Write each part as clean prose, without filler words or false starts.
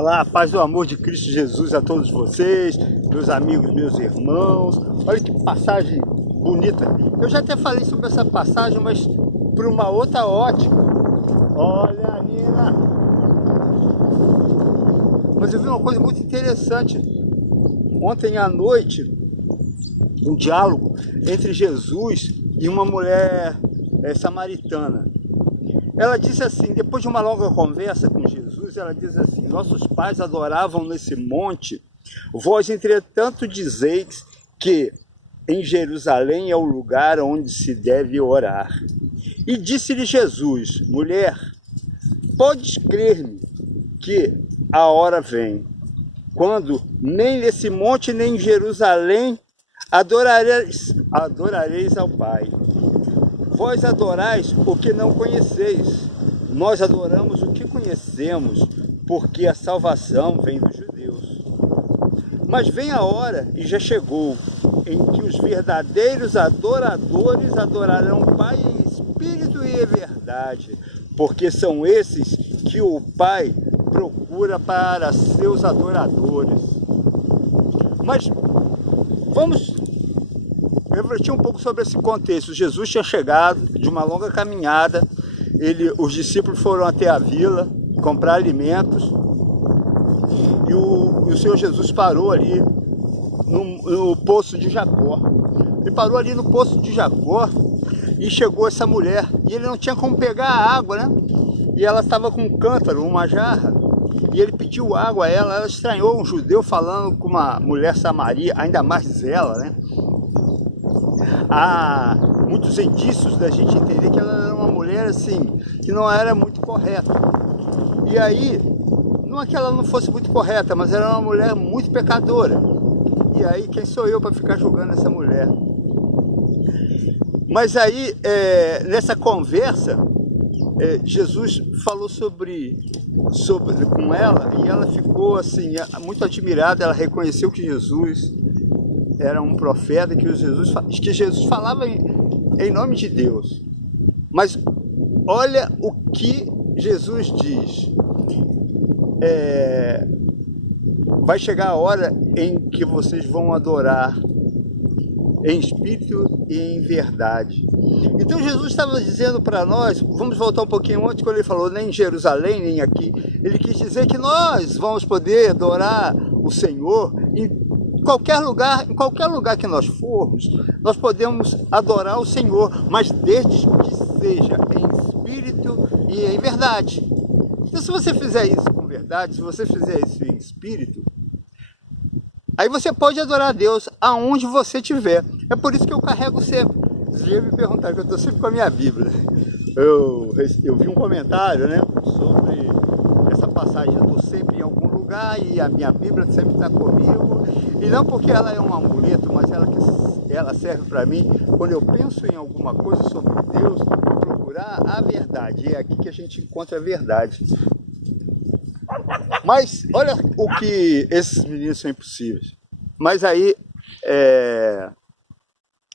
Olá, paz do amor de Cristo Jesus a todos vocês, meus amigos, meus irmãos. Olha que passagem bonita. Eu já até falei sobre essa passagem, mas por uma outra ótica. Olha, Nina. Mas eu vi uma coisa muito interessante. Ontem à noite, um diálogo entre Jesus e uma mulher samaritana. Ela disse assim, depois de uma longa conversa com Jesus, ela diz assim: nossos pais adoravam nesse monte, vós entretanto dizeis que em Jerusalém é o lugar onde se deve orar. E disse-lhe Jesus: mulher, podes crer-me que a hora vem, quando nem nesse monte nem em Jerusalém adorareis ao Pai. Vós adorais o que não conheceis, nós adoramos o que conhecemos, porque a salvação vem dos judeus. Mas vem a hora, e já chegou, em que os verdadeiros adoradores adorarão o Pai em espírito e em verdade, porque são esses que o Pai procura para seus adoradores. Mas vamos refletir um pouco sobre esse contexto. Jesus tinha chegado de uma longa caminhada, os discípulos foram até a vila comprar alimentos e o Senhor Jesus parou ali no poço de Jacó. Ele parou ali no poço de Jacó e chegou essa mulher e ele não tinha como pegar a água, né? E ela estava com um cântaro, uma jarra, e ele pediu água a ela. Ela estranhou um judeu falando com uma mulher samaria, ainda mais ela, né? Há muitos indícios da gente entender que ela era uma mulher assim, que não era muito correta. E aí, não é que ela não fosse muito correta, mas era uma mulher muito pecadora. E aí, quem sou eu para ficar julgando essa mulher? Mas aí, nessa conversa, Jesus falou sobre com ela, e ela ficou assim, muito admirada. Ela reconheceu que Jesus era um profeta, que Jesus falava em nome de Deus. Mas olha o que Jesus diz. Vai chegar a hora em que vocês vão adorar em espírito e em verdade. Então Jesus estava dizendo para nós, vamos voltar um pouquinho antes, quando ele falou nem em Jerusalém, nem aqui, ele quis dizer que nós vamos poder adorar o Senhor em qualquer lugar que nós formos, nós podemos adorar o Senhor, mas desde que seja em espírito e em verdade. Então, se você fizer isso com verdade, se você fizer isso em espírito, aí você pode adorar a Deus aonde você estiver. É por isso que eu carrego sempre. Vocês já me perguntaram, que eu estou sempre com a minha Bíblia. Eu vi um comentário, né, sobre essa passagem. Eu estou sempre em algum lugar e a minha Bíblia sempre está comigo. E não porque ela é um amuleto, mas ela serve para mim quando eu penso em alguma coisa sobre Deus, procurar a verdade. E é aqui que a gente encontra a verdade. Mas olha o que esses meninos são impossíveis. Mas aí,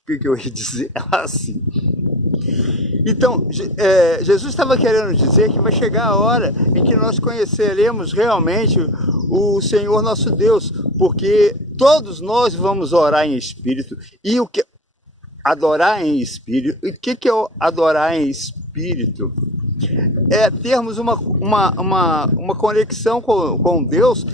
o que eu ia dizer? Assim. Então, Jesus estava querendo dizer que vai chegar a hora em que nós conheceremos realmente o Senhor nosso Deus, porque todos nós vamos orar em espírito. E o que adorar em espírito? E o que é adorar em espírito? É termos uma conexão com Deus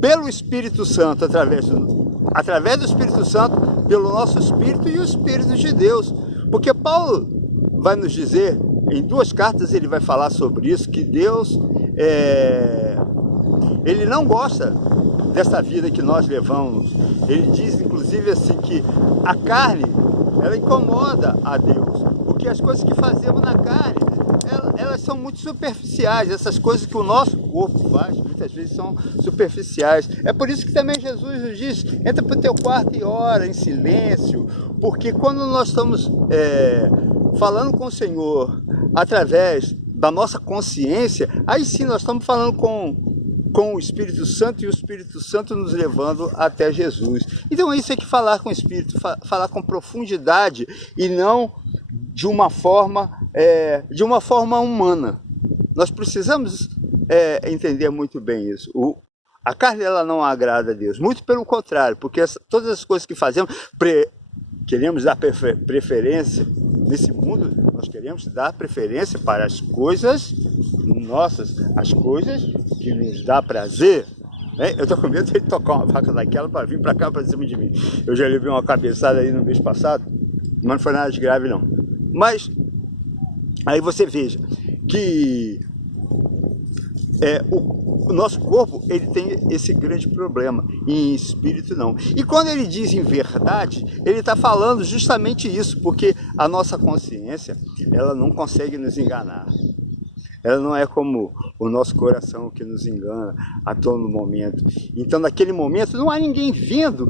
pelo Espírito Santo, através do Espírito Santo, pelo nosso espírito e o Espírito de Deus. Porque Paulo vai nos dizer, em 2 cartas ele vai falar sobre isso, que Deus, ele não gosta dessa vida que nós levamos. Ele diz, inclusive, assim, que a carne, ela incomoda a Deus, porque as coisas que fazemos na carne, elas são muito superficiais. Essas coisas que o nosso corpo faz, muitas vezes são superficiais. É por isso que também Jesus nos diz, entra para o teu quarto e ora em silêncio, porque quando nós estamos falando com o Senhor através da nossa consciência, aí sim nós estamos falando com o Espírito Santo, e o Espírito Santo nos levando até Jesus. Então isso é que falar com o Espírito, falar com profundidade e não de uma forma humana. Nós precisamos entender muito bem isso. A carne ela não agrada a Deus, muito pelo contrário, porque todas as coisas que fazemos, queremos dar preferência nesse mundo, nós queremos dar preferência para as coisas nossas, as coisas que nos dá prazer. Eu tô com medo de ele tocar uma vaca daquela para vir para cá, para cima de mim. Eu já levei uma cabeçada aí no mês passado, mas não foi nada de grave não. Mas aí você veja que o nosso corpo ele tem esse grande problema, e em espírito não. E quando ele diz em verdade, ele está falando justamente isso, porque a nossa consciência ela não consegue nos enganar. Ela não é como o nosso coração que nos engana a todo momento. Então, naquele momento, não há ninguém vendo.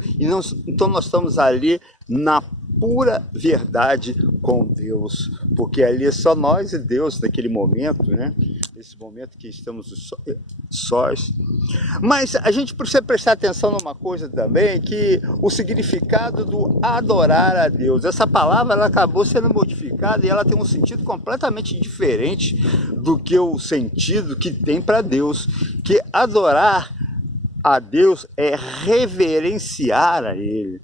Então, nós estamos ali na pura verdade com Deus. Porque ali é só nós e Deus naquele momento, né? Nesse momento que estamos sós. Mas a gente precisa prestar atenção numa coisa também, que o significado do adorar a Deus. Essa palavra ela acabou sendo modificada e ela tem um sentido completamente diferente do que o sentido que tem para Deus. Que adorar a Deus é reverenciar a Ele.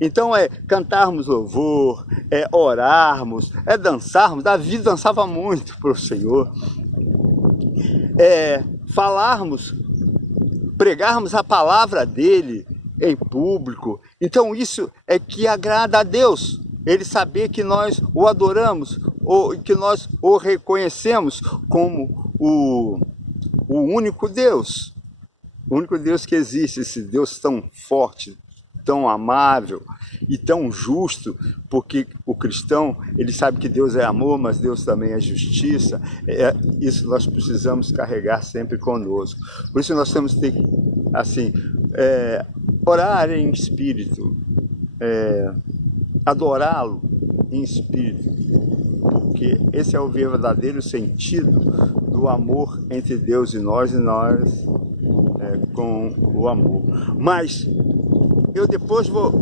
Então é cantarmos louvor, é orarmos, é dançarmos. Davi dançava muito para o Senhor. Falarmos, pregarmos a palavra dele em público. Então isso é que agrada a Deus. Ele saber que nós o adoramos, ou que nós o reconhecemos como o único Deus. O único Deus que existe, esse Deus tão forte, tão amável e tão justo, porque o cristão, ele sabe que Deus é amor, mas Deus também é justiça. Isso nós precisamos carregar sempre conosco. Por isso nós temos que ter, assim, orar em espírito, adorá-lo em espírito, porque esse é o verdadeiro sentido do amor entre Deus e nós com o amor. Mas eu depois vou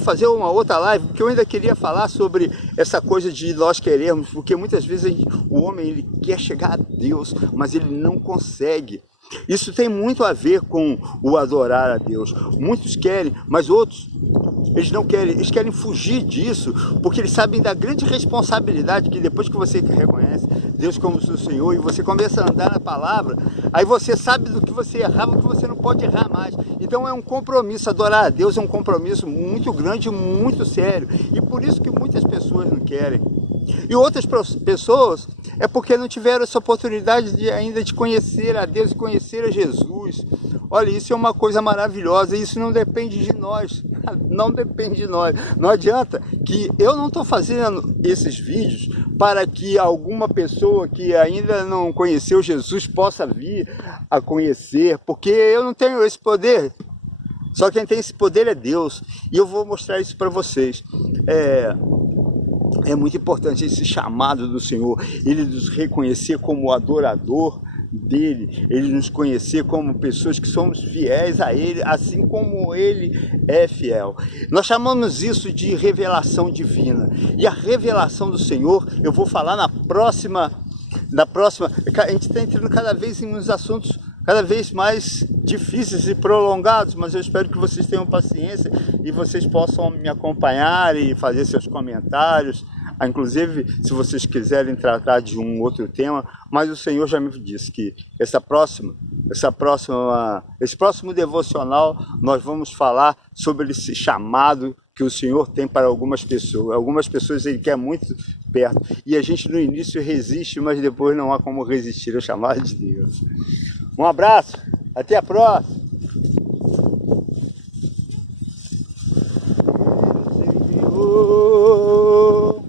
fazer uma outra live, porque eu ainda queria falar sobre essa coisa de nós queremos, porque muitas vezes o homem ele quer chegar a Deus, mas ele não consegue. Isso tem muito a ver com o adorar a Deus. Muitos querem, mas outros eles não querem, eles querem fugir disso, porque eles sabem da grande responsabilidade que depois que você reconhece Deus como seu Senhor e você começa a andar na palavra, aí você sabe do que você errava, que você não pode errar mais. Então é um compromisso, adorar a Deus é um compromisso muito grande, muito sério, e por isso que muitas pessoas não querem. E outras pessoas é porque não tiveram essa oportunidade ainda de conhecer a Deus e conhecer a Jesus. Olha, isso é uma coisa maravilhosa, isso não depende de nós, não depende de nós. Não adianta que eu não estou fazendo esses vídeos para que alguma pessoa que ainda não conheceu Jesus possa vir a conhecer, porque eu não tenho esse poder. Só quem tem esse poder é Deus, e eu vou mostrar isso para vocês. É muito importante esse chamado do Senhor, Ele nos reconhecer como adorador dEle, Ele nos conhecer como pessoas que somos fiéis a Ele, assim como Ele é fiel. Nós chamamos isso de revelação divina, e a revelação do Senhor, eu vou falar na próxima, a gente está entrando cada vez em uns assuntos cada vez mais difíceis e prolongados, mas eu espero que vocês tenham paciência e vocês possam me acompanhar e fazer seus comentários, inclusive se vocês quiserem tratar de um outro tema, mas o Senhor já me disse que esse próximo devocional nós vamos falar sobre esse chamado que o Senhor tem para algumas pessoas. Algumas pessoas Ele quer muito perto, e a gente no início resiste, mas depois não há como resistir ao chamado de Deus. Um abraço, até a próxima!